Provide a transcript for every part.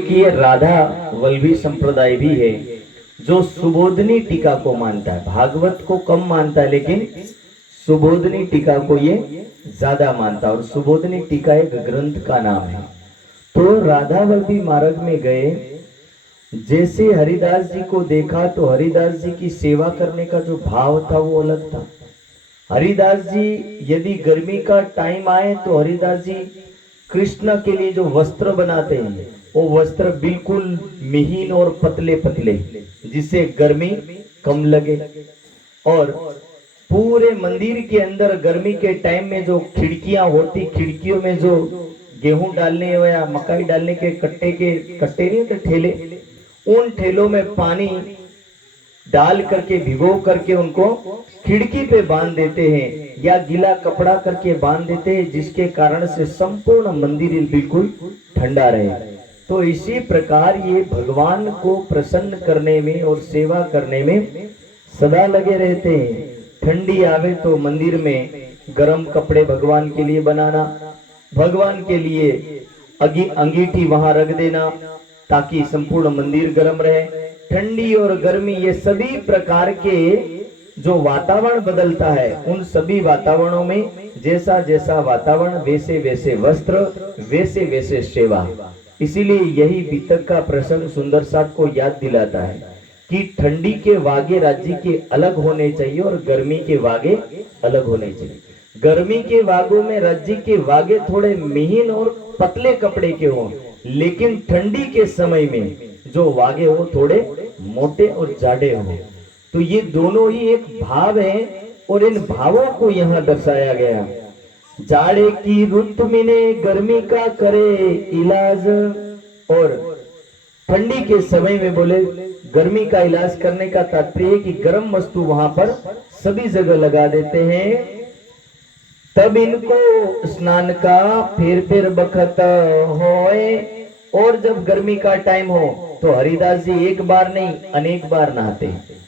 कि ये राधा वल्लभी संप्रदाय भी है जो सुबोधनी टीका को मानता है। भागवत को कम मानता है लेकिन सुबोधनी टीका को ये ज्यादा मानता है। और सुबोधनी टीका एक ग्रंथ का नाम है। तो राधा वल्लभी मार्ग में गए, जैसे हरिदास जी को देखा तो हरिदास जी की सेवा करने का जो भाव था वो अलग था। हरिदास जी यदि गर्मी का टाइम आए तो हरिदास जी कृष्ण के लिए जो वस्त्र बनाते हैं वो वस्त्र बिल्कुल महीन और पतले पतले, जिससे गर्मी कम लगे। और पूरे मंदिर के अंदर गर्मी के टाइम में जो खिड़कियां होती, खिड़कियों में जो गेहूं डालने या मकाई डालने के कट्टे नहीं होते ठेले, उन ठेलों में पानी डाल करके भिगो करके उनको खिड़की पे बांध देते हैं या गीला कपड़ा करके बांध देते हैं, जिसके कारण से संपूर्ण मंदिर बिल्कुल ठंडा रहे। तो इसी प्रकार ये भगवान को प्रसन्न करने में और सेवा करने में सदा लगे रहते हैं। ठंडी आवे तो मंदिर में गर्म कपड़े भगवान के लिए बनाना, भगवान के लिए अंगीठी वहां रख देना ताकि संपूर्ण मंदिर गर्म रहे। ठंडी और गर्मी ये सभी प्रकार के जो वातावरण बदलता है, उन सभी वातावरणों में जैसा जैसा वातावरण वैसे वैसे वस्त्र, वैसे वैसे सेवा। इसीलिए यही बीतक का प्रसंग सुंदर साथ को याद दिलाता है कि ठंडी के वागे राज्य के अलग होने चाहिए और गर्मी के वागे अलग होने चाहिए। गर्मी के वागों में राज्य के वागे थोड़े महीन और पतले कपड़े के हों, लेकिन ठंडी के समय में जो वागे हो थोड़े मोटे और जाड़े हों। तो ये दोनों ही एक भाव है और इन भावों को यहाँ दर्शाया गया। जाड़े की रुत में गर्मी का करे इलाज, और ठंडी के समय में बोले गर्मी का इलाज करने का तात्पर्य है कि गर्म वस्तु वहां पर सभी जगह लगा देते हैं। तब इनको स्नान का फिर बखत होए। और जब गर्मी का टाइम हो तो हरिदास जी एक बार नहीं अनेक बार नहाते हैं।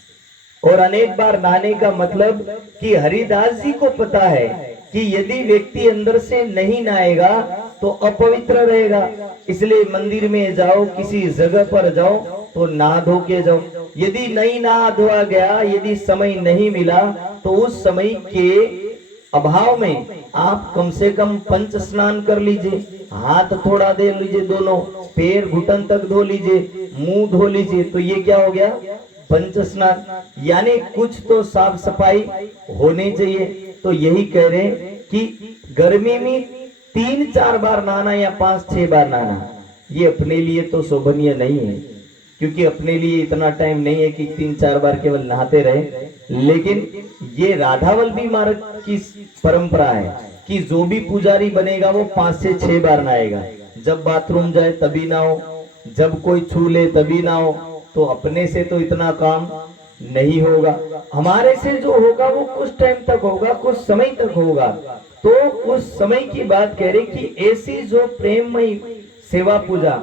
और अनेक बार नहाने का मतलब कि हरिदास जी को पता है कि यदि व्यक्ति अंदर से नहीं नहाएगा तो अपवित्र रहेगा। इसलिए मंदिर में जाओ, किसी जगह पर जाओ तो नहा धो के जाओ। यदि नहीं नहा धोआ गया, यदि समय नहीं मिला, तो उस समय के अभाव में आप कम से कम पंच स्नान कर लीजिए। हाथ थोड़ा दे लीजिए, दोनों पैर घुटन तक धो लीजिए, मुंह धो लीजिए। तो ये क्या हो गया? पंच स्नान। यानी कुछ तो साफ सफाई होनी चाहिए। तो यही कह रहे कि गर्मी में 3-4 बार नहाना या 5-6 बार नहाना ये अपने लिए तो शोभनीय नहीं है, क्योंकि अपने लिए इतना टाइम नहीं है कि 3-4 बार केवल नहाते रहे। लेकिन ये राधा वल्लभी मार्ग की परंपरा है कि जो भी पुजारी बनेगा वो 5 से 6 बार नहाएगा। जब बाथरूम जाए तभी नहाओ, जब कोई छू ले तभी नहाओ। तो अपने से तो इतना काम नहीं होगा, हमारे से जो होगा वो कुछ टाइम तक होगा, कुछ समय तक होगा। तो उस समय की बात कह रहे कि ऐसी जो प्रेममयी सेवा पूजा,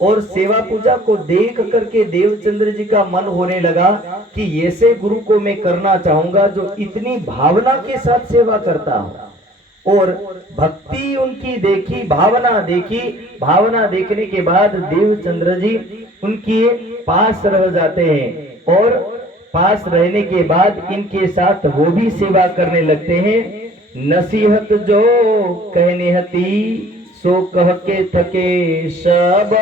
और सेवा पूजा को देख करके देवचंद्र जी का मन होने लगा कि ऐसे गुरु को मैं करना चाहूंगा जो इतनी भावना के साथ सेवा करता हो। और भक्ति उनकी देखी, भावना देखी, भावना देखने के बाद देवचंद्र जी उनके पास रह जाते हैं। और पास रहने के बाद इनके साथ वो भी सेवा करने लगते हैं। नसीहत जो कहने हती सो कह के थके सब।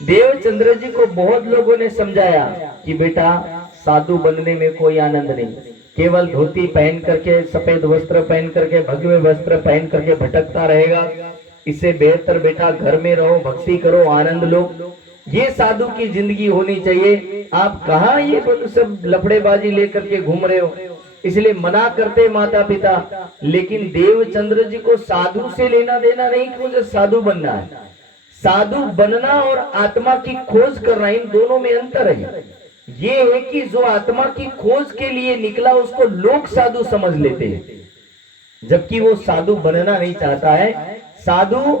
देवचंद्र जी को बहुत लोगों ने समझाया कि बेटा साधु बनने में कोई आनंद नहीं, केवल धोती पहन करके, सफेद वस्त्र पहन करके, भगवे वस्त्र पहन करके भटकता रहेगा। इससे बेहतर बेटा घर में रहो, भक्ति करो, आनंद लो। ये साधु की जिंदगी होनी चाहिए। आप कहाँ ये सब लफड़ेबाजी लेकर के घूम रहे हो? इसलिए मना करते माता पिता। लेकिन देवचंद्र जी को साधु से लेना देना नहीं कि मुझे साधु बनना है। साधु बनना और आत्मा की खोज करना, इन दोनों में अंतर है। ये है कि जो आत्मा की खोज के लिए निकला उसको लोग साधु समझ लेते हैं, जबकि वो साधु बनना नहीं चाहता है। साधु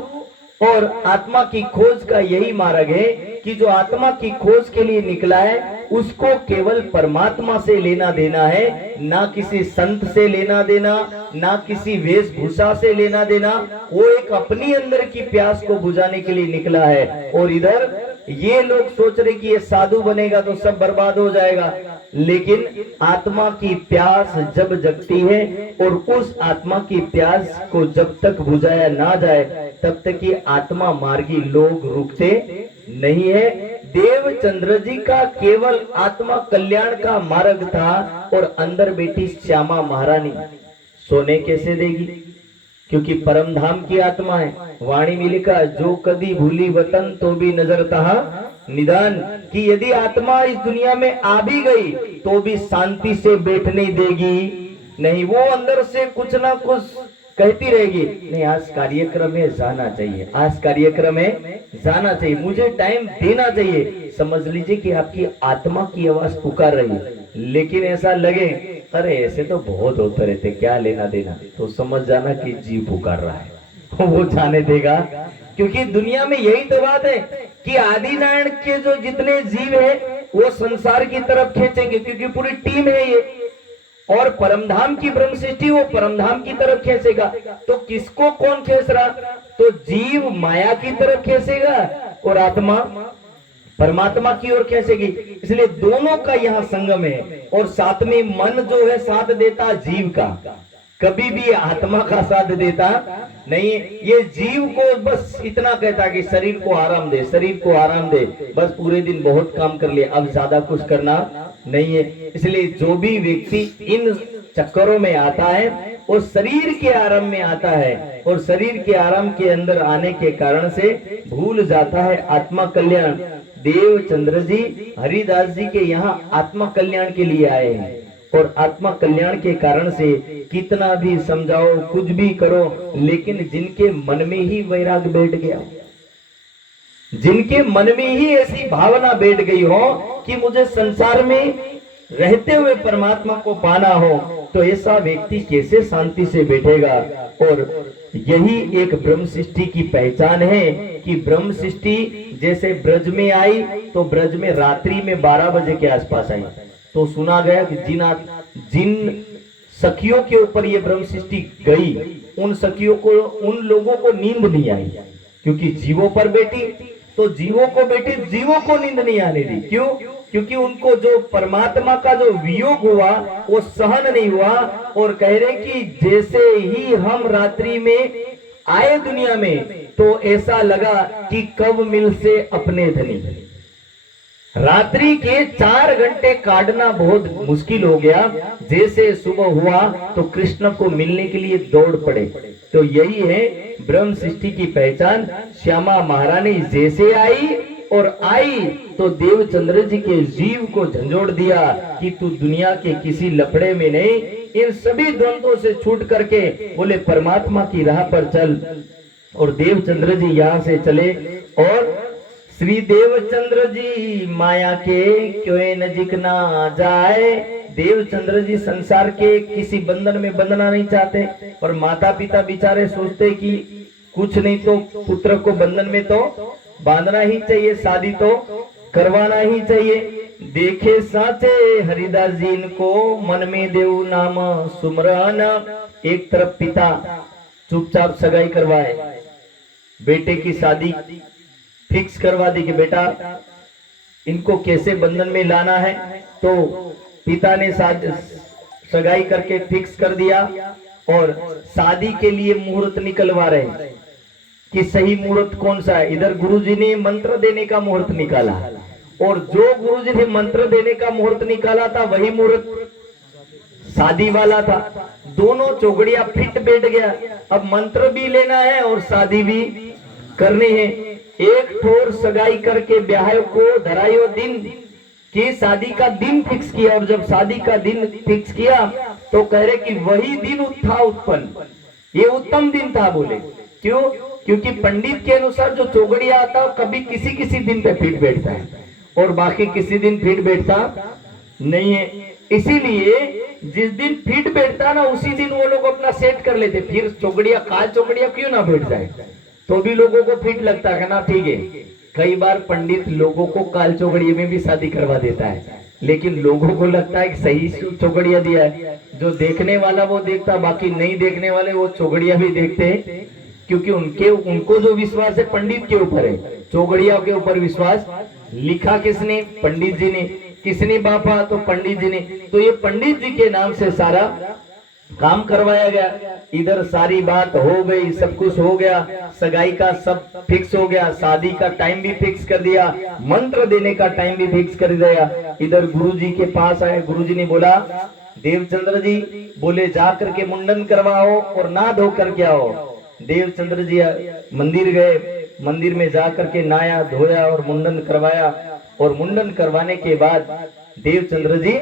और आत्मा की खोज का यही मार्ग है कि जो आत्मा की खोज के लिए निकला है उसको केवल परमात्मा से लेना देना है, ना किसी संत से लेना देना, ना किसी वेशभूषा से लेना देना। वो एक अपनी अंदर की प्यास को बुझाने के लिए निकला है। और इधर ये लोग सोच रहे कि ये साधु बनेगा तो सब बर्बाद हो जाएगा, लेकिन आत्मा की प्यास जब जगती है और उस आत्मा की प्यास को जब तक बुझाया ना जाए तब तक ये आत्मा मार्गी लोग रुकते नहीं है। देवचंद्र जी का केवल आत्मा कल्याण का मार्ग था और अंदर बैठी श्यामा महारानी सोने कैसे देगी, क्योंकि परम धाम की आत्मा है। वाणी में लिखा, जो कदी भूली वतन तो भी नजर तहा निदान, कि यदि आत्मा इस दुनिया में आ भी गई तो भी शांति से बैठने देगी नहीं, वो अंदर से कुछ ना कुछ कहती रहेगी, नहीं आज कार्यक्रम में जाना चाहिए, आज कार्यक्रम में जाना चाहिए, मुझे टाइम देना चाहिए। समझ लीजिए कि आपकी आत्मा की आवाज पुकार रही है, लेकिन ऐसा लगे अरे ऐसे तो बहुत होते रहते, क्या लेना देना, तो समझ जाना कि जीव पुकार रहा है, वो जाने देगा। क्योंकि दुनिया में यही तो बात है कि आदि नारायण के जो जितने जीव है वो संसार की तरफ खींचेंगे, क्योंकि पूरी टीम है ये, और परमधाम की ब्रह्म सृष्टि वो परमधाम की तरफ खींचेगा। तो किसको कौन खींच रहा, तो जीव माया की तरफ खींचेगा और आत्मा परमात्मा की ओर खींचेगी। इसलिए दोनों का यहाँ संगम है। और साथ में मन जो है साथ देता जीव का, कभी भी आत्मा का साथ देता नहीं। ये जीव को बस इतना कहता कि शरीर को आराम दे, शरीर को आराम दे, बस पूरे दिन बहुत काम कर लिया, अब ज्यादा कुछ करना नहीं है। इसलिए जो भी व्यक्ति इन चक्करों में आता है वो शरीर के आराम में आता है, और शरीर के आराम के अंदर आने के कारण से भूल जाता है आत्मा कल्याण। देवचंद्र जी हरिदास जी के यहाँ आत्मा कल्याण के लिए आए हैं, और आत्मा कल्याण के कारण से कितना भी समझाओ कुछ भी करो, लेकिन जिनके मन में ही वैराग बैठ गया, जिनके मन में ही ऐसी भावना बैठ गई हो कि मुझे संसार में रहते हुए परमात्मा को पाना हो, तो ऐसा व्यक्ति कैसे शांति से बैठेगा। और यही एक ब्रह्म सृष्टि की पहचान है कि ब्रह्म सृष्टि जैसे ब्रज में आई तो ब्रज में रात्रि में 12 बजे के आसपास आई, तो सुना गया कि जिन सखियों के ऊपर ये ब्रह्म सृष्टि गई, उन सखियों को, उन लोगों को नींद नहीं आई, क्योंकि जीवों पर बैठी, तो जीवों को बैठी, जीवों को नींद नहीं आने दी। क्यों? क्योंकि उनको जो परमात्मा का जो वियोग हुआ वो सहन नहीं हुआ, और कह रहे कि जैसे ही हम रात्रि में आए दुनिया में तो ऐसा लगा कि कब मिल से अपने धनी। रात्रि के 4 घंटे काटना बहुत मुश्किल हो गया, जैसे सुबह हुआ तो कृष्ण को मिलने के लिए दौड़ पड़े। तो यही है ब्रह्म सृष्टि की पहचान। श्यामा महारानी जैसे आई और आई तो देवचंद्र जी के जीव को झंझोड़ दिया कि तू दुनिया के किसी लफड़े में नहीं, इन सभी द्वंद्वों से छूट करके बोले परमात्मा की राह पर चल। और देवचंद्र जी यहाँ से चले, और श्री देवचंद्र जी माया के क्यों नजीक ना जाए। देवचंद्र जी संसार के किसी बंधन में बंधना नहीं चाहते, और माता पिता बेचारे सोचते कि कुछ नहीं तो पुत्र को बंधन में तो बांधना ही चाहिए, शादी तो करवाना ही चाहिए। देखे साचे हरिदास जी इनको मन में देव नाम सुमरन। एक तरफ पिता चुपचाप सगाई करवाए, बेटे की शादी फिक्स करवा दी कि बेटा इनको कैसे बंधन में लाना है, तो पिता ने सगाई करके फिक्स कर दिया, और शादी के लिए मुहूर्त निकलवा रहे कि सही मुहूर्त कौन सा है। इधर गुरुजी ने मंत्र देने का मुहूर्त निकाला, और जो गुरुजी ने मंत्र देने का मुहूर्त निकाला था वही मुहूर्त शादी वाला था। दोनों चौगड़िया फिट बैठ गया, अब मंत्र भी लेना है और शादी भी करनी है। एक ठोर सगाई करके ब्याह को धरायो दिन की शादी का दिन फिक्स किया, और जब शादी का दिन फिक्स किया तो कह रहे कि वही दिन था उत्पन्न, ये उत्तम दिन था। बोले क्यों? क्योंकि पंडित के अनुसार जो चौगड़िया आता है कभी किसी किसी दिन पे फिट बैठता है और बाकी किसी दिन फिट बैठता नहीं है। इसीलिए जिस दिन फिट बैठता ना उसी दिन वो लोग अपना सेट कर लेते, फिर चौगड़िया काल चौगड़िया क्यों ना बैठ जाए, तो भी लोगों को फिट लगता है ना। ठीक है, कई बार पंडित लोगों को काल चौगड़िया में भी शादी करवा देता है, लेकिन लोगों को लगता है कि सही चौकड़िया दिया है। जो देखने वाला वो देखता, बाकी नहीं देखने वाले वो चौकड़िया भी देखते हैं, क्योंकि उनको जो विश्वास है पंडित के ऊपर है, चौकड़िया के ऊपर विश्वास। लिखा किसने? पंडित जी ने। किसने बापा? तो पंडित जी ने। तो ये पंडित जी के नाम से सारा काम करवाया गया। इधर सारी बात हो गई, सब कुछ हो गया, सगाई का सब फिक्स हो गया, शादी का टाइम भी फिक्स कर दिया, मंत्र देने का टाइम भी फिक्स कर दिया। इधर गुरुजी के पास आए, गुरुजी ने बोला देवचंद्र जी, बोले जा करके मुंडन करवाओ और ना धो करके आओ। देवचंद्र जी मंदिर गए, मंदिर में जा करके नहाया धोया और मुंडन करवाया। और मुंडन करवाने के बाद देवचंद्र जी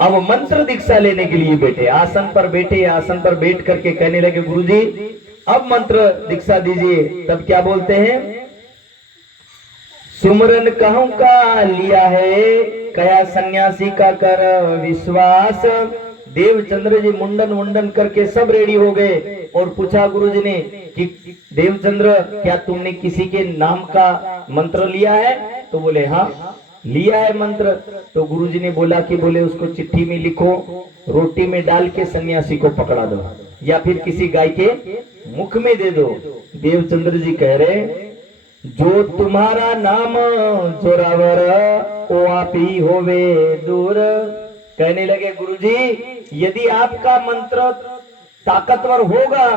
अब मंत्र दीक्षा लेने के लिए बैठे, आसन पर बैठे, आसन पर बैठ करके कहने लगे गुरुजी अब मंत्र दीक्षा दीजिए। तब क्या बोलते हैं? सुमरन कहूं का लिया है, कया सन्यासी का कर विश्वास। देवचंद्र जी मुंडन करके सब रेडी हो गए और पूछा गुरुजी ने कि देवचंद्र क्या तुमने किसी के नाम का मंत्र लिया है? तो बोले हाँ लिया है मंत्र। तो गुरुजी ने बोला कि बोले उसको चिट्ठी में लिखो, रोटी में डाल के सन्यासी को पकड़ा दो या फिर किसी गाय के मुख में दे दो। देवचंद्र जी कह रहे जो तुम्हारा नाम जोरावर ओ आप ही होवे दूर। कहने लगे गुरुजी यदि आपका मंत्र ताकतवर होगा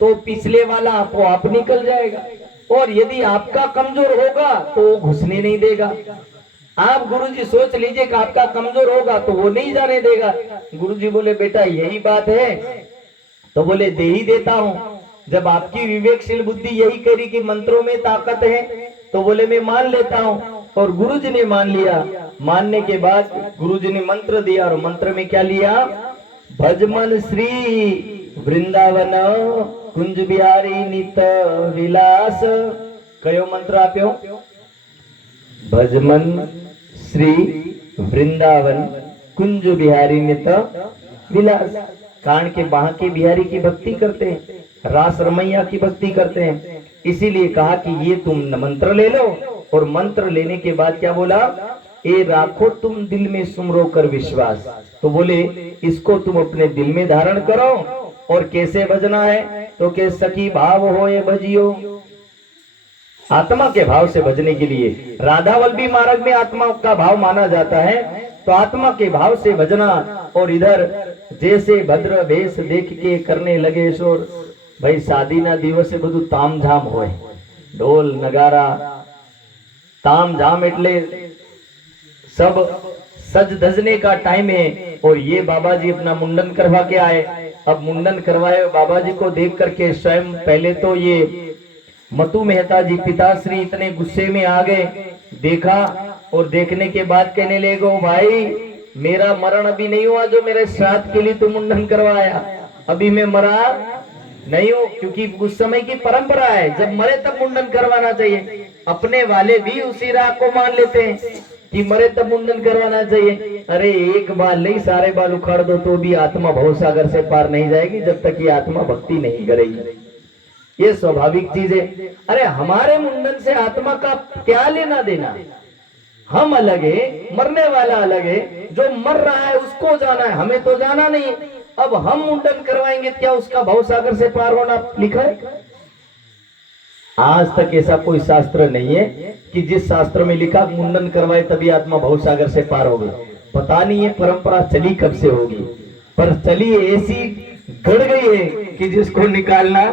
तो पिछले वाला आपको आप निकल जाएगा, और यदि आपका कमजोर होगा तो वो घुसने नहीं देगा। आप गुरुजी सोच लीजिए कि आपका कमजोर होगा तो वो नहीं जाने देगा। गुरुजी बोले बेटा यही बात है? तो बोले दे ही देता हूँ। जब आपकी विवेकशील बुद्धि यही करी कि मंत्रों में ताकत है तो बोले मैं मान लेता हूँ। और गुरुजी ने मान लिया। मानने के बाद गुरुजी ने मंत्र दिया, और मंत्र में क्या लिया? भजमन श्री वृंदावन कुंज बिहारी नित विलास। कयो मंत्र आप्यो? भजमन श्री वृंदावन कुंज बिहारी नित विलास। कारण के वहां के बिहारी की भक्ति करते हैं, रास रमैया की भक्ति करते हैं, इसीलिए कहा कि ये तुम मंत्र ले लो। और मंत्र लेने के बाद क्या बोला? ए राखो तुम दिल में सुमरो कर विश्वास। तो बोले इसको तुम अपने दिल में धारण करो। और कैसे भजना है? तो के सखी भाव हो ये भजियो। आत्मा के भाव से भजने के लिए राधावल्लभी मार्ग में आत्मा का भाव माना जाता है, तो आत्मा के भाव से भजना। और इधर जैसे भद्र भेष देख के करने लगे शोर। भाई शादी ना दिवसे બધું તામઝામ હોય, ઢોલ નગારા तामझाम એટલે सब सज धजने का टाइम है। और ये बाबा जी अपना मुंडन करवा के आए। अब मुंडन करवाए बाबा जी को देख करके स्वयं पहले तो ये मतु मेहता जी पिताश्री इतने गुस्से में आ गए। देखा और देखने के बाद कहने लगे भाई मेरा मरण अभी नहीं हुआ जो मेरे श्राद्ध के लिए तू मुंडन करवाया, अभी मैं मरा नहीं हूँ। क्योंकि उस समय की परंपरा है जब मरे तब मुंडन करवाना चाहिए। अपने वाले भी उसी राह को मान लेते हैं कि मरे तब मुंडन करवाना चाहिए। अरे एक बाल नहीं सारे बाल उखाड़ दो तो भी आत्मा भवसागर से पार नहीं जाएगी जब तक ये आत्मा भक्ति नहीं करेगी। ये स्वाभाविक चीज है। अरे हमारे मुंडन से आत्मा का क्या लेना देना? हम अलग है, मरने वाला अलग है। जो मर रहा है उसको जाना है, हमें तो जाना नहीं। अब हम मुंडन करवाएंगे, क्या उसका भवसागर से पार होना लिखा है? आज तक ऐसा कोई शास्त्र नहीं है कि जिस शास्त्र में लिखा मुंडन करवाए तभी आत्मा भवसागर से पार होगी। पता नहीं है परंपरा चली कब से होगी, पर चली ऐसी गड़ गई है कि जिसको निकालना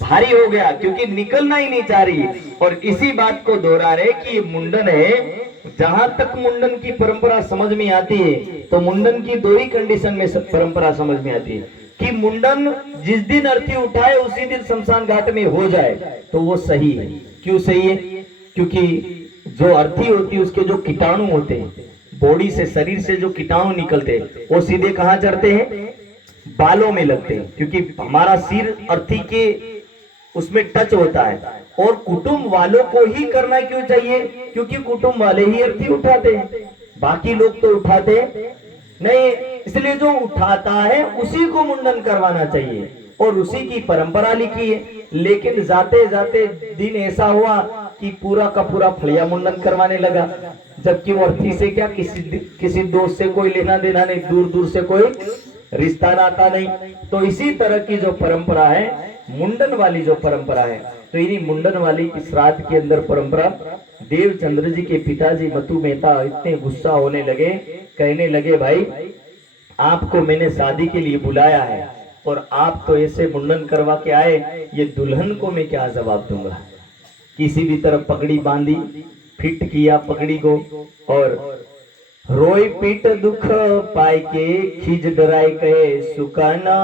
भारी हो गया, क्योंकि निकलना ही नहीं चाह रही। और इसी बात को दोहरा रहे कि मुंडन है। जहां तक मुंडन की परंपरा समझ में आती है तो मुंडन की दो ही कंडीशन में परंपरा समझ में आती है कि मुंडन जिस दिन अर्थी उठाए उसी दिन शमशान घाट में हो जाए तो वो सही है। क्यों सही है? क्योंकि जो अर्थी होती है उसके जो कीटाणु होते हैं, बॉडी से शरीर से जो कीटाणु निकलते हैं वो सीधे कहाँ चढ़ते हैं? बालों में लगते हैं। क्योंकि हमारा सिर अर्थी के उसमें टच होता है। और कुटुंब वालों को ही करना क्यों चाहिए? क्योंकि कुटुंब वाले ही अर्थी उठाते हैं, बाकी लोग तो उठाते नहीं। इसलिए जो उठाता है उसी को मुंडन करवाना चाहिए और उसी की परंपरा लिखी है। लेकिन जाते जाते दिन ऐसा हुआ कि पूरा का पूरा फलिया मुंडन करवाने लगा, जबकि वो अर्थी से क्या किसी दोस्त से कोई लेना देना नहीं, दूर दूर से कोई रिश्ता नाता नहीं। तो इसी तरह की जो परंपरा है, मुंडन वाली जो परंपरा है, तो इन्हीं मुंडन वाली की श्राद्ध के अंदर परंपरा, देवचंद्र जी के पिताजी मतु मेहता इतने गुस्सा होने लगे, कहने लगे भाई आपको मैंने शादी के लिए बुलाया है और आप तो ऐसे मुंडन करवा के आए, ये दुल्हन को मैं क्या जवाब दूंगा। किसी भी तरफ पगड़ी बांधी, फिट किया पगड़ी को, और रोई पीट दुख पाए के खींच डराए कहे सुकाना,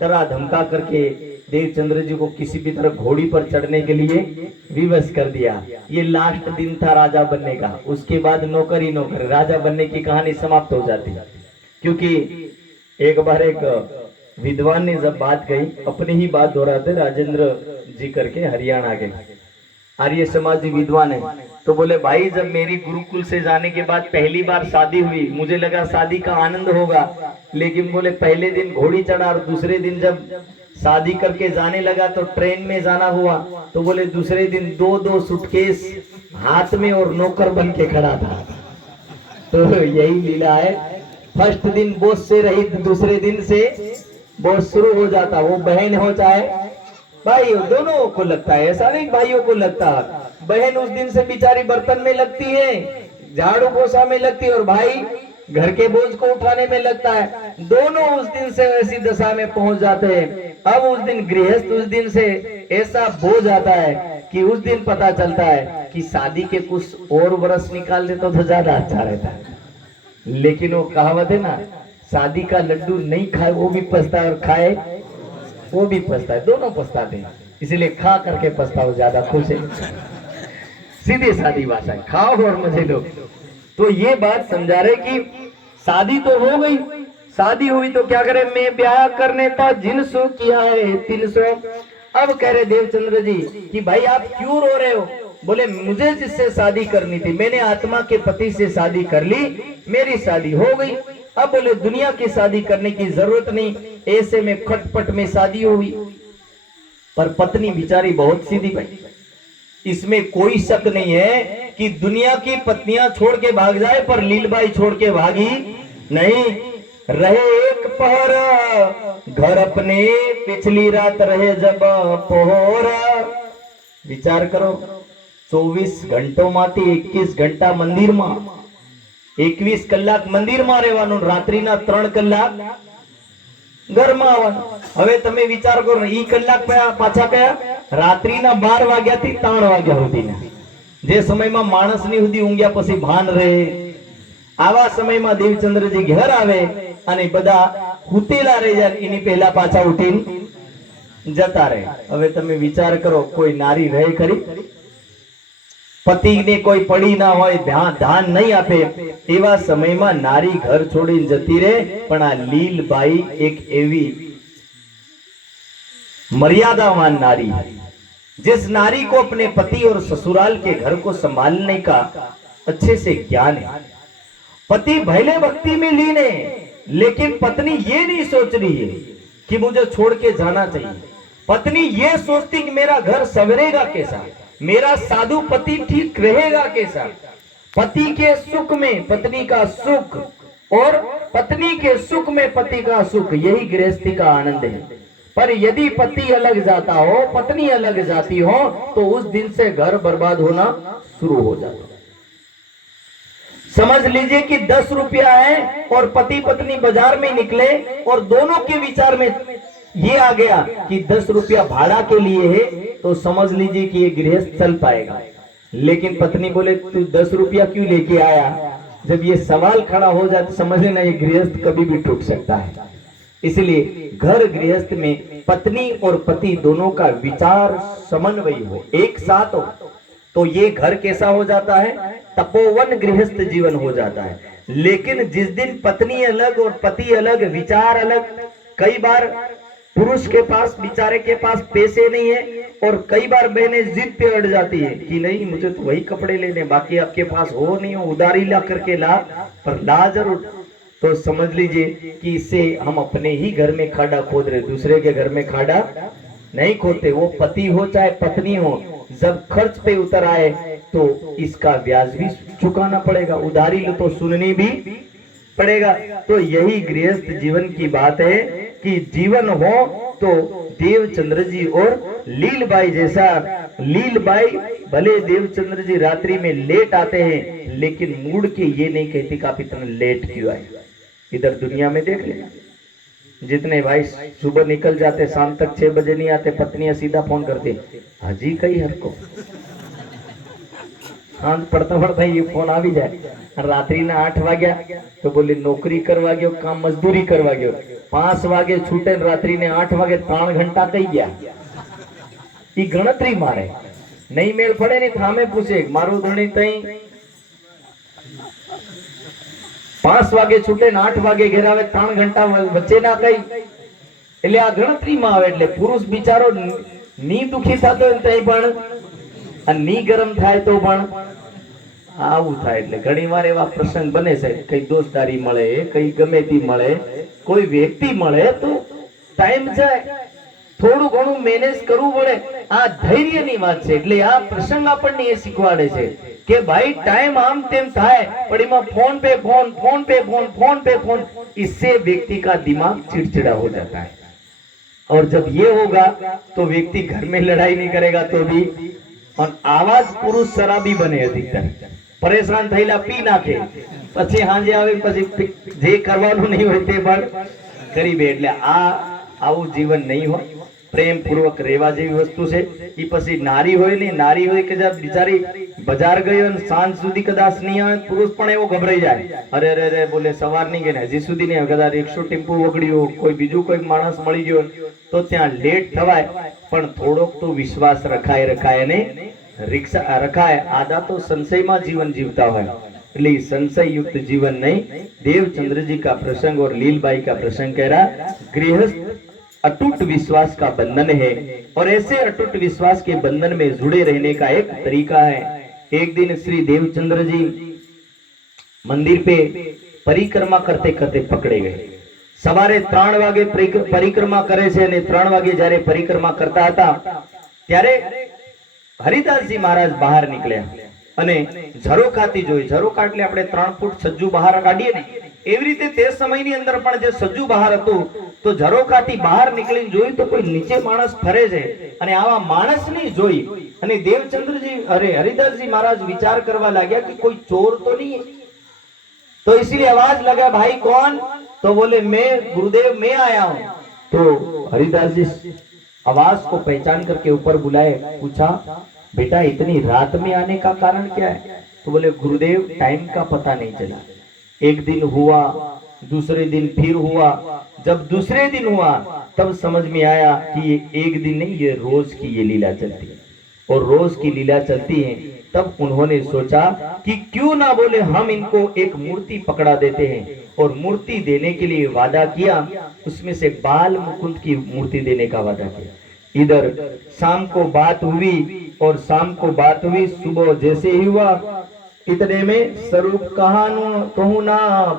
डरा धमका करके देवचंद्र जी को किसी भी तरह घोड़ी पर चढ़ने के लिए विवश कर दिया। ये लास्ट दिन था राजा बनने का, उसके बाद नौकर ही नौकर, राजा बनने की कहानी समाप्त हो जाती। क्योंकि एक बार एक विद्वान ने जब बात कही, अपनी ही बात दोहराते, राजेंद्र जी करके हरियाणा के आर्य समाजी विद्वान है, तो बोले भाई जब मेरी गुरुकुल से जाने के बाद पहली बार शादी हुई, मुझे लगा शादी का आनंद होगा, लेकिन बोले पहले दिन घोड़ी चढ़ा और दूसरे दिन जब शादी करके जाने लगा तो ट्रेन में जाना हुआ, तो बोले दूसरे दिन दो सूटकेस हाथ में और नौकर बन के खड़ा था। तो यही लीला है, फर्स्ट दिन बोझ से रही, दूसरे दिन से बोझ शुरू हो जाता। वो बहन हो चाहे भाई, दोनों को लगता है, ऐसा नहीं भाइयों को लगता। बहन उस दिन से बेचारी बर्तन में लगती है, झाड़ू पोछा में लगती है, और भाई घर के बोझ को उठाने में लगता है। दोनों उस दिन से ऐसी दशा में पहुंच जाते हैं। अब उस दिन गृहस्थ उस दिन से ऐसा बोझ आता है कि उस दिन पता चलता है कि शादी के कुछ और वर्ष निकाल दे तो ज्यादा अच्छा रहता है। लेकिन वो कहावत है ना, शादी का लड्डू नहीं खाए वो भी पछता है, और खाए वो भी पछता है, दोनों पछताते हैं। इसलिए खा करके पछताओ, ज्यादा खुश है। सीधी सादी भाषा है, खाओ और मजे लो। तो ये बात समझा रहे कि शादी तो हो गई, शादी हुई तो क्या करे, मैं ब्याह करने था जिनसो किया है 300। अब कह रहे देवचंद्र जी कि भाई आप क्यों रो रहे हो। बोले मुझे जिससे शादी करनी थी, मैंने आत्मा के पति से शादी कर ली, मेरी शादी हो गई। अब बोले दुनिया की शादी करने की जरूरत नहीं, ऐसे में खटपट में शादी हुई। पर पत्नी बिचारी बहुत सीधी भाई, इसमें कोई शक नहीं है कि दुनिया की पत्नियां छोड़ के भाग जाए, पर लीलबाई छोड़ के भागी नहीं। रहे एक पहर घर अपने, पिछली रात रहे जब पोहरा। विचार करो, 24 घंटों माती 21 घंटा मंदिर में, 21 કલાક મંદિર માં રહેવાનું, રાત્રિના 3 કલાક ઘરમાં આવવાનું। હવે તમે વિચાર કરો, ઈ કલાક પાછા કયા, રાત્રિના 12 વાગ્યાથી 3 વાગ્યા સુધીના, જે સમયમાં માણસની સુધી ઊંઘ્યા પછી ભાન રહે, આવા સમયમાં દેવચંદ્રજી ઘર આવે અને બધા હુતેલા રહી જાય, એની પહેલા પાછા ઉઠીને જતા રહે। હવે તમે વિચાર કરો, કોઈ નારી રહે ખરી? पति ने कोई पड़ी ना हो, ध्यान नहीं आपे, एवा समय में नारी घर छोड़ी जती रहे। पण आ लीलबाई एक एवी मर्यादावान नारी है, जिस नारी को अपने पति और ससुराल के घर को संभालने का अच्छे से ज्ञान है। पति भले भक्ति में लीन है, लेकिन पत्नी ये नहीं सोच रही है कि मुझे छोड़ के जाना चाहिए। पत्नी ये सोचती कि मेरा घर संवरेगा कैसा, मेरा साधु पति ठीक रहेगा कैसा। पति के सुख में पत्नी का सुख, और पत्नी के सुख में पति का सुख, यही गृहस्थी का आनंद है। पर यदि पति अलग जाता हो, पत्नी अलग जाती हो, तो उस दिन से घर बर्बाद होना शुरू हो जाता है। समझ लीजिए कि 10 रुपया है और पति पत्नी बाजार में निकले और दोनों के विचार में ये आ गया कि 10 रुपया भाड़ा के लिए है, तो समझ लीजिए कि ये गृहस्थ चल पाएगा। लेकिन पत्नी बोले तू 10 रुपया क्यों लेके आया, जब ये सवाल खड़ा हो जाए तो समझ लेना ये गृहस्थ कभी भी टूट सकता है। इसलिए घर गृहस्थ में पत्नी और पति दोनों का विचार समन्वय हो, एक साथ हो, तो ये घर कैसा हो जाता है, तपोवन गृहस्थ जीवन हो जाता है। लेकिन जिस दिन पत्नी अलग और पति अलग, विचार अलग, कई बार पुरुष के पास बेचारे के पास पैसे नहीं है, और कई बार बहनें जिद पे अड़ जाती है कि नहीं मुझे तो वही कपड़े लेने, बाकी आपके पास हो नहीं हो, उधारी ला करके ला, पर ला जरूर। तो समझ लीजिए कि इससे हम अपने ही घर में खाड़ा खोद रहे, दूसरे के घर में खाड़ा नहीं खोदते। वो पति हो चाहे पत्नी हो, जब खर्च पे उतर आए तो इसका ब्याज भी चुकाना पड़ेगा, उधारी लो तो सुननी भी पड़ेगा। तो यही गृहस्थ जीवन की बात है कि जीवन हो तो देवचंद्र जी और लीलबाई जैसा। लीलबाई भले देवचंद्र जी रात्रि में लेट आते हैं, लेकिन मुड़ के ये नहीं कहती कि आप इतना लेट क्यों आए। इधर दुनिया में देख लेना, जितने भाई सुबह निकल जाते शाम तक 6 बजे नहीं आते, पत्नियां सीधा फोन करती, हाजी कई हर को सांझ पड़ता पड़ता ये फोन आ भी जाए। रात्रि ना 8 वाग्या तो बोले नौकरी करवा गयो, काम मजदूरी करवा गयो। 5 वागे छूटे, रात्रि ने 8 वागे 3 घंटा कही गया। ई गणतरी मारे नहीं मेल पड़े ने थामे पूछे मारू धणी तई 5 वागे छूटे ने 8 वागे घेर આવે 3 घंटा વચ્ચે ના કઈ, એટલે આ ગણતરીમાં આવે। એટલે પુરુષ બિચારો ની દુખી થતો હોય તઈ પણ અને ની ગરમ થાય તો પણ આવું થાય। એટલે ઘણીવાર એવા પ્રસંગ બને છે, કઈ દોસ્તારી મળે, કઈ ગમે તી મળે, કોઈ વ્યક્તિ મળે તો ટાઈમ જાય, થોડું ઘણું મેનેજ કરવું પડે। આ ધૈર્યની વાત છે। એટલે આ પ્રસંગ આપણને એ શીખવાડે છે कि भाई टाइम आम तेम थाय, पर इमा फोन पे फोन, फोन पे फोन, फोन पे फोन, इससे व्यक्ति का दिमाग चिड़चिड़ा हो जाता है। और जब ये होगा तो व्यक्ति घर में लड़ाई नहीं करेगा तो भी, और आवाज पुरुष शराबी बने अधिकतर, परेशान थईला पी नाखे, પછી હાંજે આવે પછી જે કરવાનું નહીં હોય તે પણ કરી બે। એટલે આ આવું જીવન નહીં હોય। प्रेम पूर्वक रेवा जेवी वस्तु है। ई पछी नारी होय ने, नारी होय के जब बिचारी बजार गई और सांज सुधी कदाच नहीं आवे, पुरुष पण एवो गभराई जाए, अरे अरे अरे बोले सवार नहीं गए हजी सुधी नहीं, कदाच रिक्शो टेम्पो वगड़्यो, कोई बीजू कोई माणस मळी गयो तो त्यां लेट थवाय, पण थोड़ोक तो विश्वास रखाय रखाय ने रिक्शा रखाय। आधा तो संशय में जीवन जीवता होय, એટલે संशय युक्त जीवन नहीं। देवचंद्र जी का प्रसंग और लीलबाई का प्रसंग कह रहा, गृहस्थ अटूट विश्वास का बंधन है, और ऐसे अटूट विश्वास के बंधन में जुड़े रहने का एक तरीका है। एक दिन श्री देवचंद्र जी मंदिर पे परिक्रमा करते करते पकड़े गए। सवारे 3 वागे परिक्रमा करे छे ने 3 वागे जारे परिक्रमा करता हता त्यारे हरिदासजी महाराज बहार निकल्या અને ઝરોખાથી જોઈ। ઝરોખા એટલે આપણે 3 ફૂટ સજ્જુ બહાર કાઢીએ ને, એવી રીતે તે સમયની અંદર પણ જે સજ્જુ બહાર હતું તો ઝરોખાથી બહાર નીકળીને જોઈ તો કોઈ નીચે માણસ ફરે છે, અને આવા માણસને જોઈ અને દેવચંદ્રજી અરે હરિદાસજી महाराज विचार करवा लाग्या कि कोई चोर तो नहीं है। तो इसलिए आवाज लगा, भाई कौन? तो बोले मैं गुरुदेव मैं आया हूं। तो हरिदास जी आवाज को पहचान करके ऊपर बुलाए, पूछा बेटा इतनी रात में आने का कारण क्या है? तो बोले गुरुदेव टाइम का पता नहीं चला, एक दिन हुआ, दूसरे दिन फिर हुआ, जब दूसरे दिन हुआ तब समझ में आया कि ये एक दिन नहीं, ये रोज की ये लीला चलती है, और रोज की लीला चलती है। तब उन्होंने सोचा कि क्यों ना बोले हम इनको एक मूर्ति पकड़ा देते हैं, और मूर्ति देने के लिए वादा किया, उसमें से बाल मुकुंद की मूर्ति देने का वादा किया। इधर शाम को बात हुई, और शाम को बात हुई, सुबह जैसे ही हुआ इतने में स्वरूप कहूं ना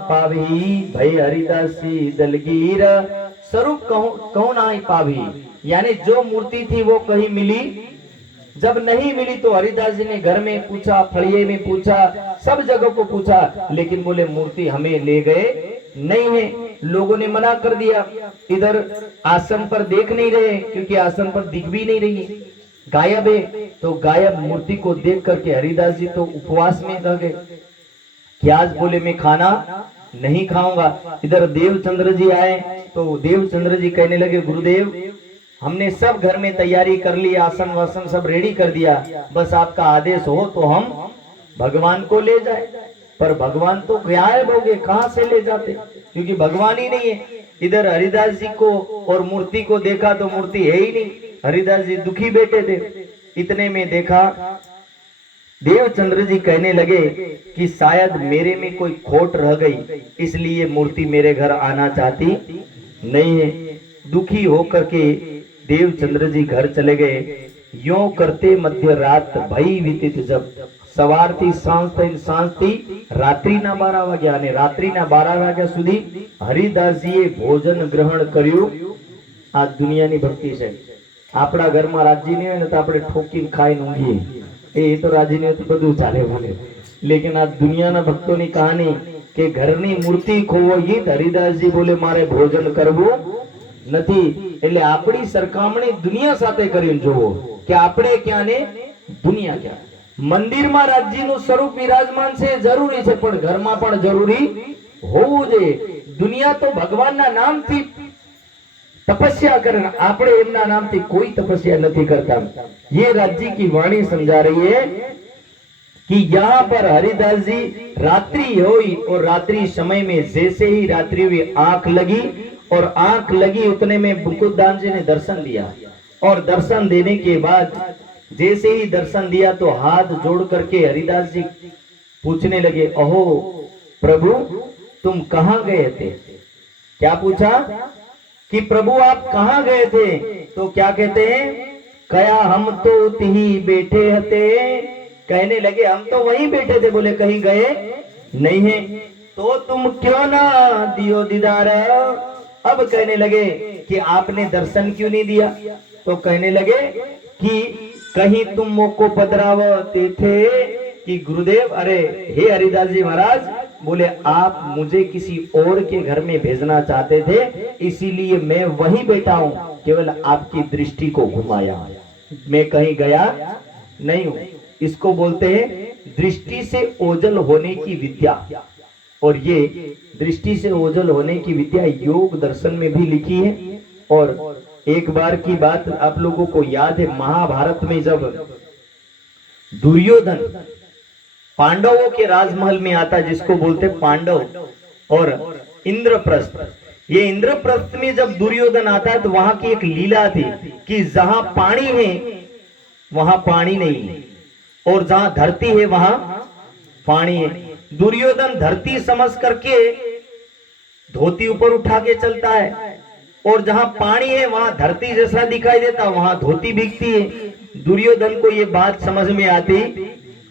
पावी, भाई हरिदासी दलगीर स्वरूप कहूं ना पावी, यानी जो मूर्ति थी वो कहीं मिली, जब नहीं मिली तो हरिदास जी ने घर में पूछा, फड़िये में पूछा, सब जगह को पूछा, लेकिन बोले मूर्ति हमें ले गए नहीं है, लोगों ने मना कर दिया। इधर आसन पर देख नहीं रहे क्योंकि आसन पर दिख भी नहीं रही, गायब है। तो गायब मूर्ति को देख करके हरिदास जी तो उपवास में रह गए कि आज बोले मैं खाना नहीं खाऊंगा। इधर देवचंद्र जी आए तो देवचंद्र जी कहने लगे, गुरुदेव हमने सब घर में तैयारी कर ली, आसन वासन सब रेडी कर दिया, बस आपका आदेश हो तो हम भगवान को ले जाए। पर भगवान तो गायब हो गए, कहां से ले जाते, क्योंकि भगवान ही नहीं है। इधर हरिदास जी को और मूर्ति को देखा तो मूर्ति है ही नहीं, हरिदास जी दुखी बैठे थे। इतने में देखा देवचंद्र जी कहने लगे कि शायद मेरे में कोई खोट रह गई, इसलिए मूर्ति मेरे घर आना चाहती नहीं है। दुखी होकर के देवचंद्र जी घर चले गए। यों करते मध्य रात भई वीतित, जब सवार थी सांझ थी रात्रिना 12 वाग्या, અને રાત્રિના 12 વાગ્યા સુધી હરિદાસજીએ ભોજન ગ્રહણ કર્યું। આ દુનિયાની ભક્તિ છે। આપણા ઘરમાં રાજી નહીં હોય ને તો આપણે ઠોકીને ખાઈને ઊંઘીએ એ તો રાજી નહીં હોય તો બધું ચાલે બોલે लेकिन આ દુનિયાના ભક્તોની કહાની કે ઘરની મૂર્તિ ખોવાઈ હરિદાસજી બોલે મારે ભોજન કરવું નથી એટલે આપણી સરખામણી દુનિયા સાથે કરીને જોવો કે આપણે ક્યાં ને દુનિયા ક્યાં મંદિરમાં રાજ્યનું સ્વરૂપ વિરાજમાન છે જરૂરી છે પણ ઘરમાં પણ જરૂરી હોવું જોઈએ દુનિયા તો ભગવાનના નામથી तपस्या कर आपने एमना नाम थी कोई तपस्या नहीं करता ये राज्य की वाणी समझा रही है कि यहाँ पर हरिदास जी रात्रि हुई और रात्रि समय में जैसे ही रात्रि हुई आंख लगी और आंख लगी उतने में मुकुटदान जी ने दर्शन दिया और दर्शन देने के बाद जैसे ही दर्शन दिया तो हाथ जोड़ करके हरिदास जी पूछने लगे अहो प्रभु तुम कहाँ गए थे क्या पूछा कि प्रभु आप कहाँ गए थे तो क्या कहते हैं कया हम तो ही बैठे हते कहने लगे हम तो वहीं बैठे थे बोले कहीं गए नहीं है तो तुम क्यों ना दियो दीदार अब कहने लगे कि आपने दर्शन क्यों नहीं दिया तो कहने लगे कि कहीं तुम मोको पधरावते थे कि गुरुदेव अरे हे हरिदास जी महाराज बोले आप मुझे किसी और के घर में भेजना चाहते थे इसीलिए मैं वहीं बैठा हूं केवल आपकी दृष्टि को घुमाया मैं कहीं गया नहीं हूं इसको बोलते हैं दृष्टि से ओझल होने की विद्या और ये दृष्टि से ओझल होने की विद्या योग दर्शन में भी लिखी है और एक बार की बात आप लोगों को याद है महाभारत में जब दुर्योधन पांडवों के राजमहल में आता जिसको बोलते पांडव और इंद्रप्रस्थ ये इंद्रप्रस्थ में जब दुर्योधन आता है तो वहां की एक लीला थी कि जहां पानी है वहां पानी नहीं है और जहां धरती है वहां पानी है दुर्योधन धरती समझ करके धोती ऊपर उठा के चलता है और जहां पानी है वहां धरती जैसा दिखाई देता वहां धोती भीगती है दुर्योधन को ये बात समझ में आती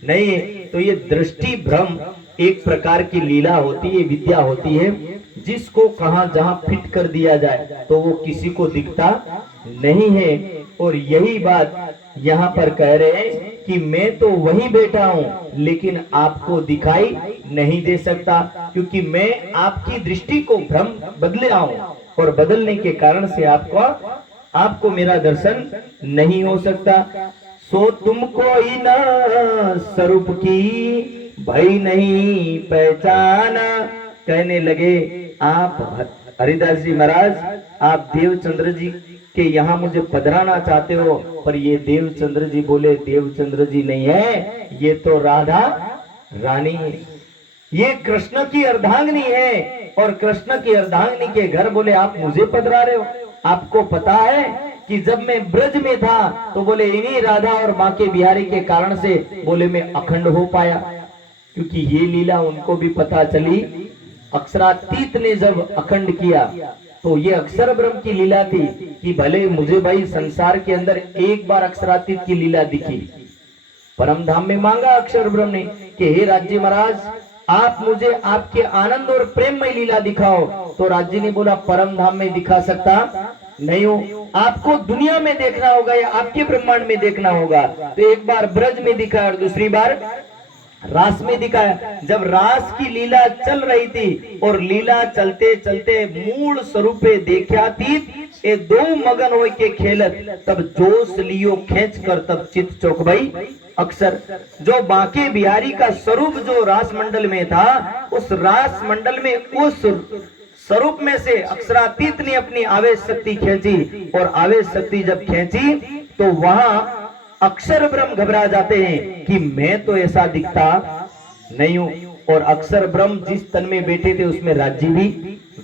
नहीं है तो ये दृष्टि भ्रम एक प्रकार की लीला होती है विद्या होती है जिसको कहां जहां फिट कर दिया जाए तो वो किसी को दिखता नहीं है और यही बात यहाँ पर कह रहे हैं कि मैं तो वहीं बैठा हूं लेकिन आपको दिखाई नहीं दे सकता क्योंकि मैं आपकी दृष्टि को भ्रम बदले आऊं और बदलने के कारण से आपको मेरा दर्शन नहीं हो सकता सो तुमको ही न स्वरूप की भई नहीं पहचाना कहने लगे आप हरिदास जी महाराज आप देवचंद्र जी के यहाँ मुझे पधराना चाहते हो पर ये देवचंद्र जी बोले देवचंद्र जी नहीं है ये तो राधा रानी है ये कृष्ण की अर्धांगिनी है और कृष्ण की अर्धांगिनी के घर बोले आप मुझे पधरा रहे हो आपको पता है कि जब मैं ब्रज में था तो बोले इन्हीं राधा और बांके बिहारी के कारण से बोले मैं अखंड हो पाया क्योंकि ये लीला उनको भी पता चली अक्षरातीत ने जब अखंड किया तो ये अक्षर ब्रह्म की लीला थी कि भले मुझे भाई संसार के अंदर एक बार अक्षरातीत की लीला दिखी परम धाम में मांगा अक्षर ब्रह्म ने कि हे राज्य महाराज आप मुझे आपके आनंद और प्रेममय लीला दिखाओ तो राज्य ने बोला परम धाम में दिखा सकता नहीं हो आपको दुनिया में देखना होगा या आपके ब्रह्मांड में देखना होगा तो एक बार ब्रज में दिखा और दूसरी बार रास में दिखाया जब रास की लीला चल रही थी और लीला चलते चलते मूल स्वरूपे देखा थी ये दो मगन हो के खेलत तब जोश लियो खेच कर तब चित चौक भाई अक्सर जो बांके बिहारी का स्वरूप जो रास मंडल में था उस रास मंडल में उस स्वरूप में से अक्षरातीत ने अपनी आवेश शक्ति खींची और आवेश शक्ति जब खींची तो वहां अक्षर ब्रह्म घबरा जाते हैं कि मैं तो ऐसा दिखता नहीं हूं और अक्षर ब्रह्म जिस तन में बैठे थे उसमें राज्य भी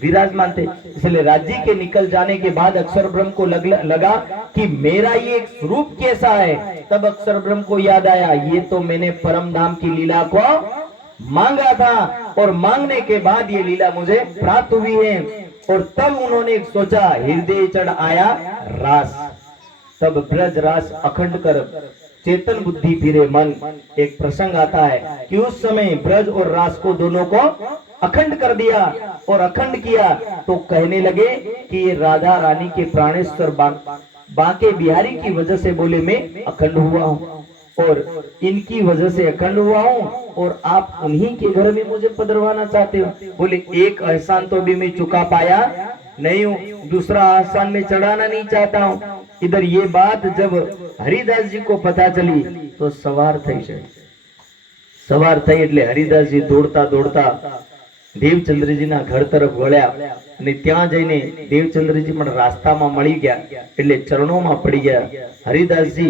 विराजमान थे इसलिए राज्य के निकल जाने के बाद अक्षर ब्रह्म को लगा कि मेरा ये स्वरूप कैसा है तब अक्षर ब्रह्म को याद आया ये तो मैंने परम धाम की लीला को मांगा था और मांगने के बाद ये लीला मुझे प्राप्त हुई है और तब उन्होंने सोचा हृदय चढ़ आया रास तब ब्रज रास अखंड कर चेतन बुद्धि फिरे मन एक प्रसंग आता है कि उस समय ब्रज और रास को दोनों को अखंड कर दिया और अखंड किया तो कहने लगे कि ये राधा रानी के प्राणेश्वर बांके बिहारी की वजह से बोले मैं अखंड हुआ हूँ और इनकी वजह से अखंड हुआ हूँ और आप उन्हीं के घर में मुझे पधरवाना चाहते हो। बोले एक एहसान तो भी मैं चुका पाया नहीं हूँ, दूसरा एहसान में चढ़ाना नहीं चाहता हूँ। इधर ये बात जब हरिदास जी को पता चली तो सवार थई છે। सवार થઈ એટલે હરિદાસજી દોડતા દોડતા દેવચંદ્રજીના ઘર તરફ વળ્યા અને ત્યાં જઈને દેવચંદ્રજી પણ રાસ્તામાં મળી ગયા એટલે ચરણોમાં પડી ગયા। હરિદાસજી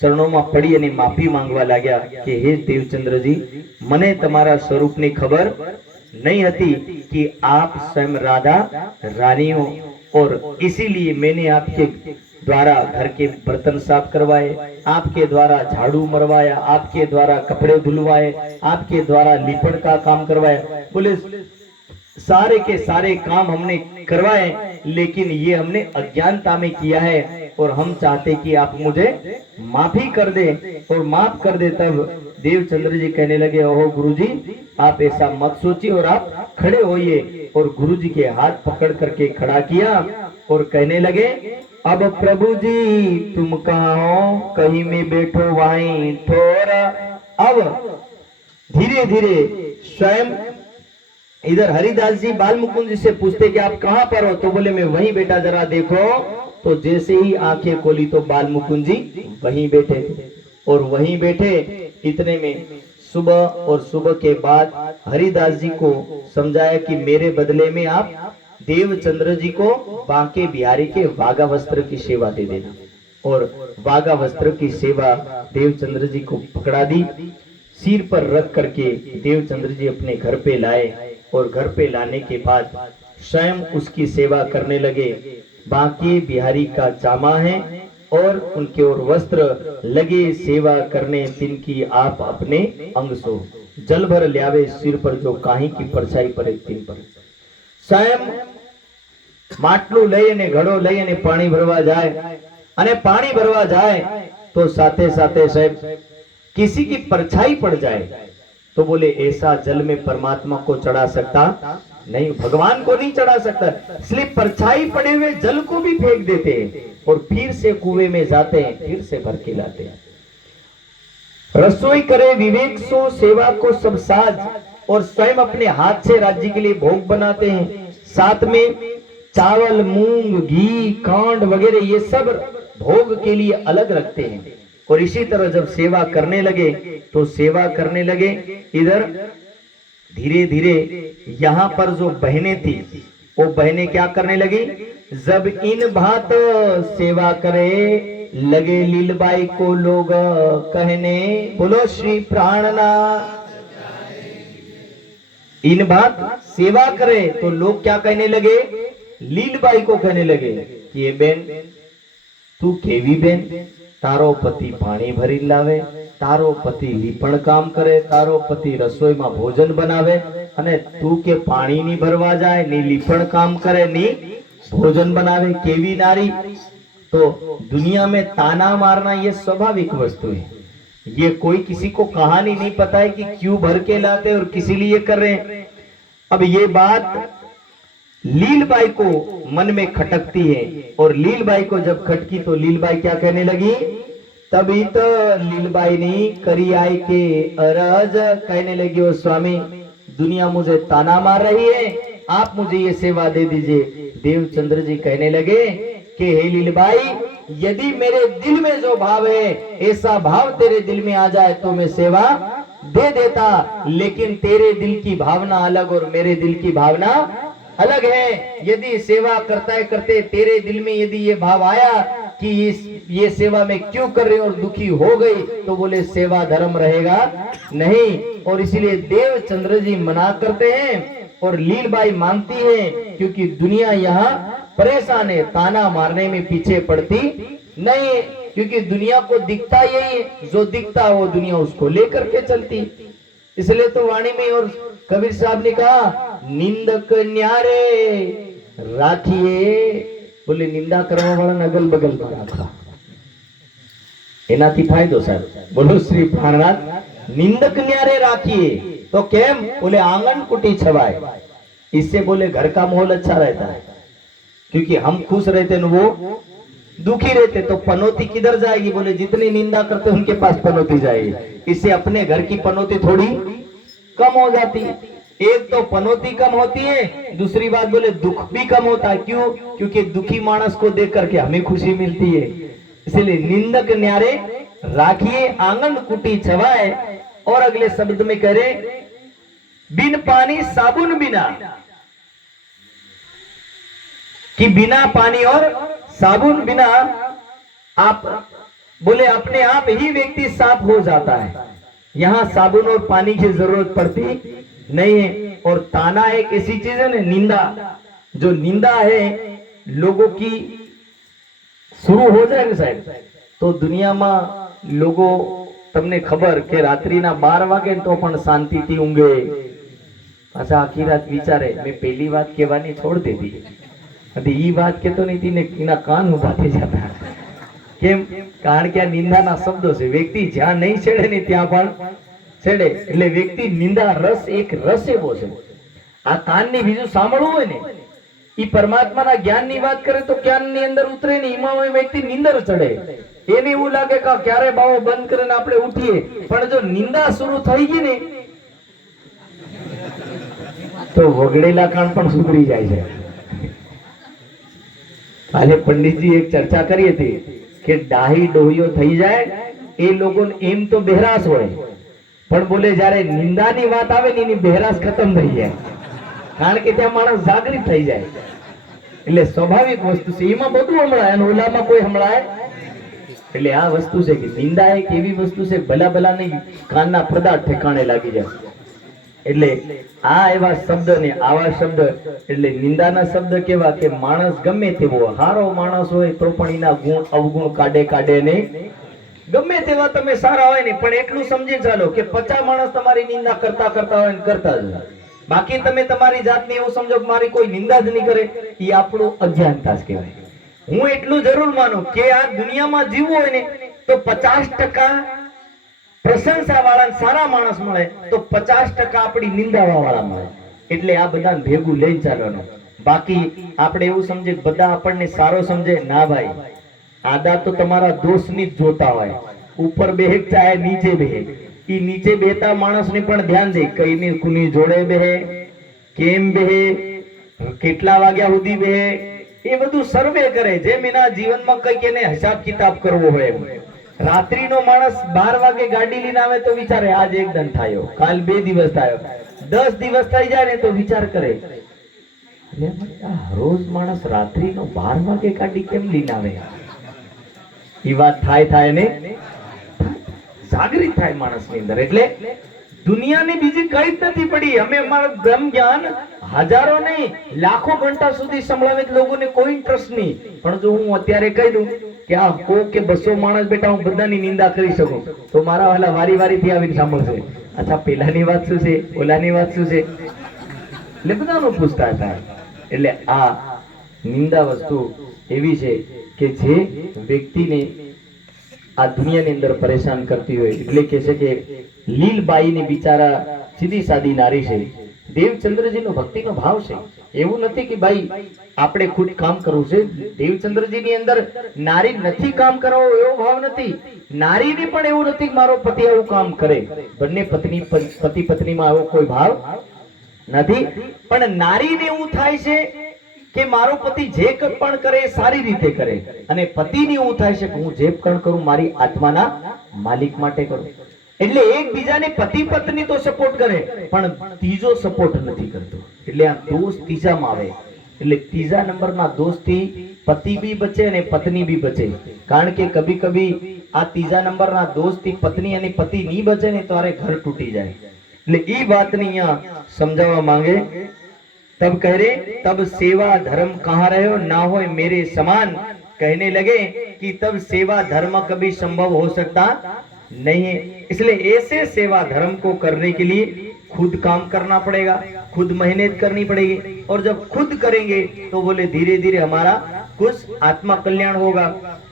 ચરણોમાં પડી અને માફી માંગવા लाग्या કે હે દેવચંદ્રજી, મને તમારા સ્વરૂપની ખબર नहीं હતી कि आप स्वयं राधा रानी हो और इसीलिए मैंने आपके द्वारा घर के बर्तन साफ करवाए, आपके द्वारा झाड़ू मरवाया, आपके द्वारा कपड़े धुलवाए, आपके द्वारा लीपण का काम करवाया। बोले सारे के सारे काम हमने करवाए लेकिन ये हमने अज्ञानता में किया है और हम चाहते कि आप मुझे माफी कर दे और माफ कर दे। तब देवचंद्र जी कहने लगे, ओहो गुरुजी, आप ऐसा मत सोचिए और आप खड़े होइए। और गुरुजी के हाथ पकड़ करके खड़ा किया और कहने लगे, अब प्रभु जी तुम कहाँ हो, कहीं में बैठो वहीं थोड़ा। अब धीरे धीरे स्वयं इधर हरिदास जी बाल मुकुंद जी से पूछते कि आप कहाँ पर हो, तो बोले मैं वहीं बेटा, जरा देखो। तो जैसे ही आंखें खोली तो बाल मुकुंद जी वहीं बैठे थे और वहीं बैठे। इतने में सुबह और सुबह के बाद हरिदास जी को समझाया कि मेरे बदले में आप देवचंद्र जी को बांके बिहारी के वागा वस्त्र की सेवा दे देना। और वागा वस्त्र की सेवा देवचंद्र जी को पकड़ा दी, सिर पर रख करके देवचंद्र जी अपने घर पे लाए और घर पे लाने के बाद स्वयं उसकी सेवा करने लगे। बांके बिहारी का चामा है और उनके और वस्त्र लगे सेवा करने, तिनकी आप अपने अंग सो जल भर ल्यावे सिर पर जो काही की परछाई पर तिन पर। स्वयं માટલું લઈ અને ઘડો લઈ અને પાણી ભરવા જાય અને પાણી ભરવા જાય તો સાથે સાથે સાહેબ किसी की परछाई पड़ जाए तो बोले ऐसा जल में परमात्मा को चढ़ा सकता नहीं, भगवान को नहीं चढ़ा सकता, इसलिए परछाई पड़े हुए जल को भी फेंक देते हैं और फिर से कुएं में जाते हैं, फिर से भर के लाते हैं। रसोई करे विवेक सो सेवा को सब साज, और स्वयं अपने हाथ से राज्य के लिए भोग बनाते हैं। साथ में चावल, मूंग, घी, कांड वगैरह ये सब भोग के लिए अलग रखते हैं। और इसी तरह जब सेवा करने लगे तो सेवा करने लगे। इधर धीरे धीरे यहाँ पर जो बहनें थी वो बहनें क्या करने लगी, जब इन भात सेवा करे लगे लीलबाई को लोग कहने, बोलो श्री प्राणनाथ। इन बात सेवा करे तो लोग क्या कहने लगे, लीलबाई को कहने लगे कि ये बेन तू केवी बेन, तारो पति पानी भरी लावे, तारो पति લીપણ કામ કરે, તારો પતિ રસોઈમાં ભોજન બનાવે અને તું કે પાણી ની ભરવા જાય, ની લીપણ કામ કરે, ની भोजन बनावे, केवी नारी। तो दुनिया में ताना मारना ये स्वाभाविक वस्तु है, ये कोई किसी को कहानी नहीं पता है कि क्यों भर के लाते और किसी लिए कर रहे हैं। अब ये बात लीलबाई को मन में खटकती है और लीलबाई को जब खटकी तो लीलबाई क्या कहने लगी, तभी तो लीलबाई ने करी आई के अरज कहने लगी, ओ स्वामी दुनिया मुझे ताना मार रही है, आप मुझे ये सेवा दे दीजिए। देवचंद्र जी कहने लगे कि हे लीलबाई, यदि मेरे दिल में जो भाव है ऐसा भाव तेरे दिल में आ जाए तो मैं सेवा दे देता, लेकिन तेरे दिल की भावना अलग और मेरे दिल की भावना अलग है। यदि सेवा करते तेरे दिल में यदि ये भाव आया कि ये सेवा में क्यों कर रही और दुखी हो गई तो बोले सेवा धर्म रहेगा नहीं। और इसीलिए देवचंद्र जी मना करते हैं और लीलबाई मानती है, क्योंकि दुनिया यहाँ परेशान है, ताना मारने में पीछे पड़ती नहीं, क्योंकि दुनिया को दिखता यही है, जो दिखता वो दुनिया उसको लेकर के चलती। इसलिए तो वाणी में और कबीर साहब ने कहा, निंदक न्यारे राखिए, बोले निंदा करवा वाला अगल बगल में राखा, एनाथी फायदो साहब। बोलो श्री प्राणनाथ। निंदक न्यारे राखिए तो केम, बोले आंगन कुटी छवाए, इससे बोले घर का माहौल अच्छा रहता है, क्योंकि हम खुश रहते हैं वो दुखी रहते तो पनौती किधर जाएगी? बोले जितनी निंदा करते उनके पास पनौती जाएगी। इससे अपने घर की पनौती थोड़ी कम हो जाती है। एक तो पनौती कम होती है, दूसरी बात बोले दुख भी कम होता है। क्यों? क्योंकि दुखी मानस को देख करके हमें खुशी मिलती है। इसलिए निंदक न्यारे राखिए आंगन कुटी छवाए। और अगले शब्द में कह रहे बिन पानी साबुन बिना, कि बिना पानी और साबुन बिना आप बोले अपने आप ही व्यक्ति साफ हो जाता है। यहां साबुन और पानी की जरूरत पड़ती नहीं है। और ताना एक ऐसी चीज है ना, निंदा, जो निंदा है लोगों की शुरू हो जाए ना साहब, तो दुनिया में लोगों તમને ખબર કે રાત્રિના 12 વાગે તો પણ શાંતિથી ઊંઘે, પાછા આખી રાત વિચારે મેં પહેલી વાત કહેવાની છોડ દીધી, અને ઈ વાત કેતો નહીં તેને એના કાન ઉભા થઈ જતા. કેમ? કારણ કે આ નિંદાના શબ્દો છે. વ્યક્તિ જ્યાં નહીં છેડે ને ત્યાં પણ છેડે. એટલે વ્યક્તિ નિંદા રસ, એક રસ એવો છે. આ કાનની બીજું સાંભળવું હોય ને, ઈ પરમાત્માના જ્ઞાનની વાત કરે તો જ્ઞાનની અંદર ઉતરે ને, એમાં વ્યક્તિ નિંદર ચડે. એને એવું લાગે કે ક્યારે બાવો બંધ કરીને આપણે ઉઠીએ. પણ જો નિંદા શરૂ થઈ ગઈ ને તો વગડેલા કાન પણ સુધરી જાય છે. કાલે પંડિતજી એક ચર્ચા કરી હતી કે ડાહી ડોહીઓ થઈ જાય એ લોકોને એમ તો બહેરાશ હોય, પણ બોલે જ્યારે નિંદાની વાત આવે ને એની બહેરાશ ખતમ થઈ જાય. કારણ કે ત્યાં માણસ જાગૃત થઈ જાય. એટલે સ્વાભાવિક વસ્તુ છે. એમાં બધું હમણાય અને ઓલામાં કોઈ હમણાય. એટલે આ વસ્તુ છે કે નિંદા એક એવી વસ્તુ છે ભલા ભલાની કાનના પડદા ઠેકાણે લાગી જાય. એટલે આ એવા શબ્દ ને આવા શબ્દ, એટલે નિંદાના શબ્દ કેવા કે માણસ ગમે તેવો સારો માણસ હોય તો પણ એના ગુણ અવગુણ કાઢે ને, ગમે તેવા તમે સારા હોય ને પણ એટલું સમજી ચાલો કે 50 માણસ તમારી નિંદા કરતા હોય ને કરતા જ. બાકી તમે તમારી જાતને એવું સમજો કે મારી કોઈ નિંદા જ નહીં કરે, એ આપણું અજ્ઞાનતા જ કહેવાય. હું એટલું જરૂર માનું કે આ દુનિયામાં જીવવું હોય ને તો 50% પ્રશંસા વાળા સારા માણસ મળે, તો 50% આપણી નિંદા વાળા મળે. એટલે આ બધાને ભેગું લઈને ચાલવાનું. બાકી આપણે એવું સમજે બધા આપણને સારો સમજે ના ભાઈ, આદા તો તમારા દોષની જ જોતા હોય. ઉપર બેહે ચાહે નીચે બેહે, ઈ નીચે બેતા માણસને પણ ધ્યાન દે કઈની કુની જોડે બેહે, કેમ બેહે, કેટલા વાગ્યા સુધી બેહે, એ બધું સર્વે કરે. જેમ એના જીવનમાં કઈક એને હિસાબ કિતાબ કરવો હોય એમ. રાત્રિનો માણસ 12 વાગે ગાડી લઈને આવે તો વિચારે આજ એક દન થયો, કાલ 2 દિવસ થયો, 10 દિવસ થઈ જાય ને તો વિચાર કરે રોજ માણસ રાત્રિનો 12 વાગે ગાડી કેમ લઈને આવે. એ વાત થાય ને જાગૃત થાય માણસની અંદર. એટલે દુનિયાની બીજી કઈ જ નથી પડી. અમે અમારું બ્રહ્મ જ્ઞાન હજારો નહીં લાખો ઘંટા સુધી સંભળાવે લોકોને કોઈ ઇન્ટરેસ્ટ નહીં. પણ જો હું અત્યારે કહી દઉં કે આ 100 કે 200 માણસ બેટા હું બધાની નિંદા કરી શકું, તો મારા વાલા વારી આવીને સાંભળશે. અચ્છા પેલાની વાત શું છે, ઓલાની વાત શું છે, એટલે બધાનું પૂછતા થાય. એટલે આ નિંદા વસ્તુ એવી છે કે જે વ્યક્તિને આ દુનિયાની અંદર પરેશાન કરતી હોય. એટલે કે છે કે લીલબાઈ ની બિચારા સીધી સાદી નારી છે. દેવચંદ્રજીનો ભક્તિનો ભાવ છે. એવું નથી કે ભાઈ આપણે ખુદ કામ કરવું છે. દેવચંદ્રજીની અંદર નારી નથી કામ કરવો એવો ભાવ નથી. નારીને પણ એવું નથી કે મારો પતિ આવું કામ કરે. બંને પતિ પત્નીમાં આવો કોઈ ભાવ નથી. પણ નારીને એવું થાય છે કે મારો પતિ જે પણ કરે એ સારી રીતે કરે, અને પતિને એવું થાય છે કે હું જે પણ કરું મારી આત્માના માલિક માટે કરું. એટલે એકબીજાને પતિ પત્ની તો સપોર્ટ કરે પણ ત્રીજો સપોર્ટ નથી કરતો. એટલે આ દોષ ત્રીજામાં આવે. એટલે ત્રીજા નંબરના દોષથી પતિ બી બચે અને પત્ની બી બચે. કારણ કે કભી કભી આ ત્રીજા નંબરના દોષથી પત્ની અને પતિ નહીં બચે ને તો ઘર તૂટી જાય. એટલે એ વાતને અહીંયા સમજાવવા માંગે. तब कह रहे तब सेवा धर्म कहाँ रहे ना हो मेरे समान. कहने लगे कि तब सेवा धर्म कभी संभव हो सकता नहीं है. इसलिए ऐसे सेवा धर्म को करने के लिए खुद काम करना पड़ेगा, खुद मेहनत करनी पड़ेगी. और जब खुद करेंगे तो बोले धीरे धीरे हमारा कुछ आत्मा कल्याण होगा.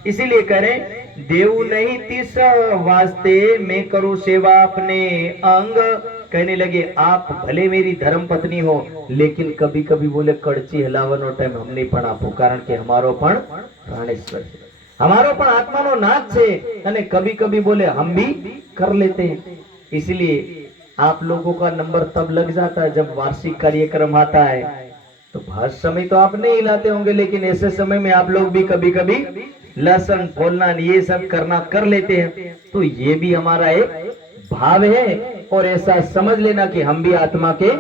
इसीलिए कह रहे देव नहीं तिस वास्ते मैं करूं सेवा अपने अंग. कहने लगे आप भले मेरी धर्म पत्नी हो लेकिन कभी कभी बोले कड़ची हिलावनो टाइम हमने पण आपो. कारण के हमारो पण प्राणेश्वर है. हमारो पण आत्मानो नाच छे અને कभी कभी बोले हम भी कर लेते हैं। इसलिए आप लोगों का नंबर तब लग जाता है जब वार्षिक कार्यक्रम आता है। तो भाषण समय तो आप नहीं हिलाते होंगे, लेकिन ऐसे समय में आप लोग भी कभी कभी लहसुन फूलना ये सब करना कर लेते हैं। तो ये भी हमारा एक भाव है, और ऐसा समझ लेना कि हम भी आत्मा के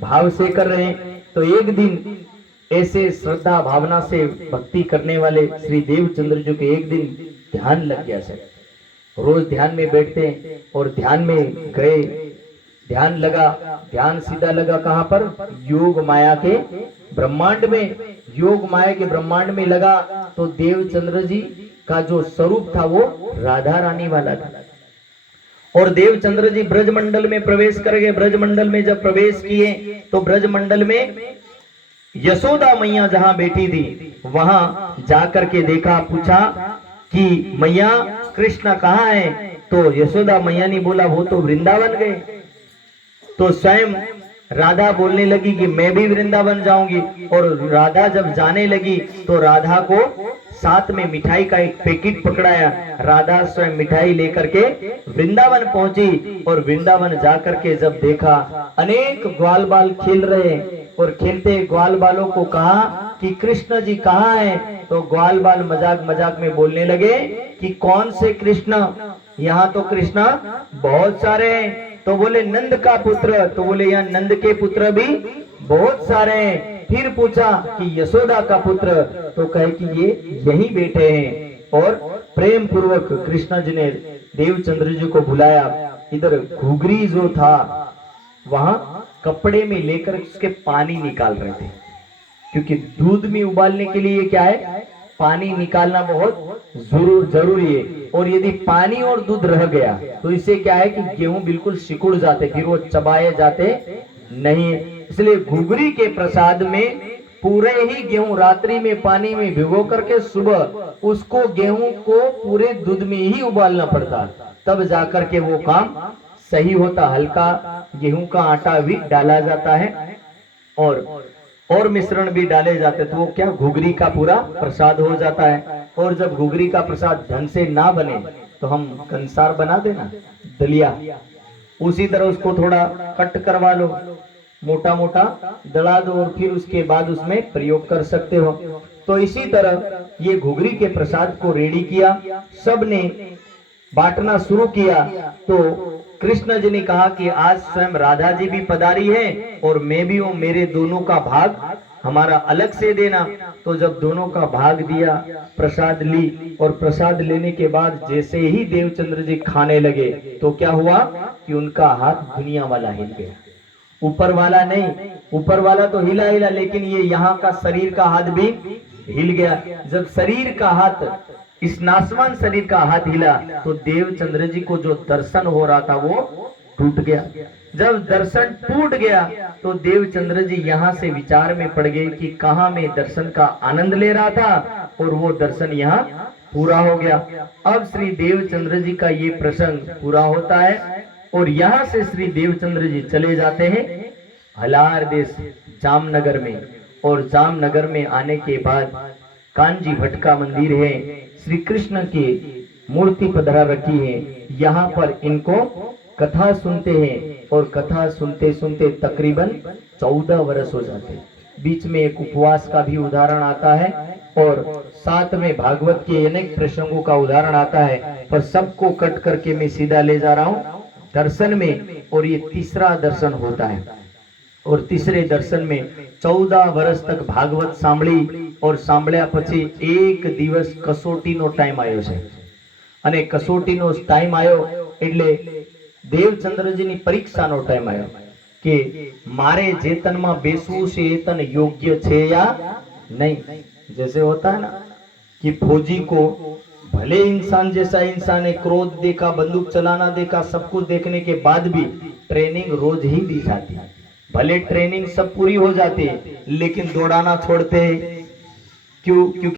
भाव से कर रहे हैं। तो एक दिन ऐसे श्रद्धा भावना से भक्ति करने वाले श्री देवचंद्र जी के एक दिन ध्यान लग गया सर। रोज ध्यान में बैठते हैं और ध्यान में गए, ध्यान लगा, ध्यान सीधा लगा कहां पर? योग माया के ब्रह्मांड में। योग माया के ब्रह्मांड में लगा तो देवचंद्र जी का जो स्वरूप था वो राधा रानी वाला था। और देवचंद्र जी ब्रजमंडल में प्रवेश कर गए। ब्रजमंडल में जब प्रवेश किए तो ब्रजमंडल में यशोदा मैया जहां बैठी थी वहां जाकर के देखा, पूछा कि मैया कृष्ण कहाँ है? तो यशोदा मैया ने बोला वो तो वृंदावन गए। तो स्वयं राधा बोलने लगी कि मैं भी वृंदावन जाऊंगी। और राधा जब जाने लगी तो राधा को साथ में मिठाई का एक पैकेट पकड़ाया। राधा स्वयं मिठाई लेकर के वृंदावन पहुंची और वृंदावन जाकर के जब देखा अनेक ग्वाल बाल खेल रहे, और खेलते ग्वाल बालों को कहा कि कृष्ण जी कहाँ हैं? तो ग्वाल बाल मजाक मजाक में बोलने लगे कि कौन से कृष्ण, यहाँ तो कृष्ण बहुत सारे हैं। तो बोले नंद का पुत्र, तो बोले यहाँ नंद के पुत्र भी बहुत सारे हैं। फिर पूछा कि यशोदा का पुत्र, तो कहे कि ये यहीं बैठे हैं। और प्रेम पूर्वक कृष्ण जी ने देवचंद्र जी को बुलाया। इधर घुघरी जो था वहां कपड़े में लेकर उसके पानी निकाल रहे थे, क्योंकि दूध में उबालने के लिए क्या है? पानी निकालना बहुत जरूरी है। और यदि पानी और दूध रह गया तो इससे क्या है कि गेहूं बिल्कुल सिकुड़ जाते, फिर वो चबाए जाते नहीं। इसलिए घुघरी के प्रसाद में पूरे ही गेहूं रात्रि में पानी में भिगो करके सुबह उसको गेहूं को पूरे दूध में ही उबालना पड़ता, तब जाकर के वो काम सही होता। हल्का गेहूं का आटा भी डाला जाता है और मिश्रण भी डाले जाते, तो वो क्या घुघरी का पूरा प्रसाद हो जाता है। और जब घुघरी का प्रसाद ढंग से ना बने तो हम कंसार बना देना, दलिया, उसी तरह उसको थोड़ा कट करवा लो, मोटा मोटा दला दो, और फिर उसके बाद उसमें प्रयोग कर सकते हो। तो इसी तरह ये घुघरी के प्रसाद को रेडी किया, सब ने बांटना शुरू किया। तो कृष्ण जी ने कहा कि आज स्वयं राधा जी भी पधारी है और मैं भी हूं, मेरे दोनों का भाग हमारा अलग से देना। तो जब दोनों का भाग दिया, प्रसाद ली, और प्रसाद लेने के बाद जैसे ही देवचंद्र जी खाने लगे तो क्या हुआ कि उनका हाथ दुनिया वाला हिल गया, ऊपर वाला नहीं। ऊपर वाला तो हिला हिला, लेकिन ये यहाँ का शरीर का हाथ भी हिल गया। जब शरीर का हाथ, इस नासवान शरीर का हाथ हिला तो देवचंद्र जी को जो दर्शन हो रहा था वो टूट गया। जब दर्शन टूट गया तो देवचंद्र जी यहाँ से विचार में पड़ गए कि कहाँ मैं दर्शन का आनंद ले रहा था और वो दर्शन यहाँ पूरा हो गया। अब श्री देवचंद्र जी का ये प्रसंग पूरा होता है और यहाँ से श्री देवचंद्र जी चले जाते हैं हलार देश जामनगर में। और जामनगर में आने के बाद कांजी भट्ट का मंदिर है, श्री कृष्ण की मूर्ति पधरा रखी है। यहाँ पर इनको कथा सुनते हैं और कथा सुनते सुनते तकरीबन 14 वर्ष हो जाते हैं। बीच में एक उपवास का भी उदाहरण आता है और साथ में भागवत के अनेक प्रसंगों का उदाहरण आता है, पर सबको कट करके मैं सीधा ले जा रहा हूँ दर्शन में। और ये तीसरा दर्शन होता है और तीसरे दर्शन में 14 वर्ष तक भागवत सांभળી और सांभળ્યા પછી એક દિવસ કસોટીનો ટાઈમ આવ્યો છે અને કસોટીનો ટાઈમ આવ્યો એટલે દેવચંદ્રજીની પરીક્ષાનો ટાઈમ આવ્યો કે મારે જે તનમાં બેસવું છે એ તન યોગ્ય છે या नहीं। जैसे होता है ना कि फौजी को भले इंसान जैसा इंसान है, क्रोध देखा, बंदूक चलाना देखा, सब कुछ देखने के बाद भी ट्रेनिंग रोज ही दी जाती है। भले ट्रेनिंग सब पूरी हो जाती है लेकिन दौड़ाना छोड़ते हैं क्यों? क्योंकि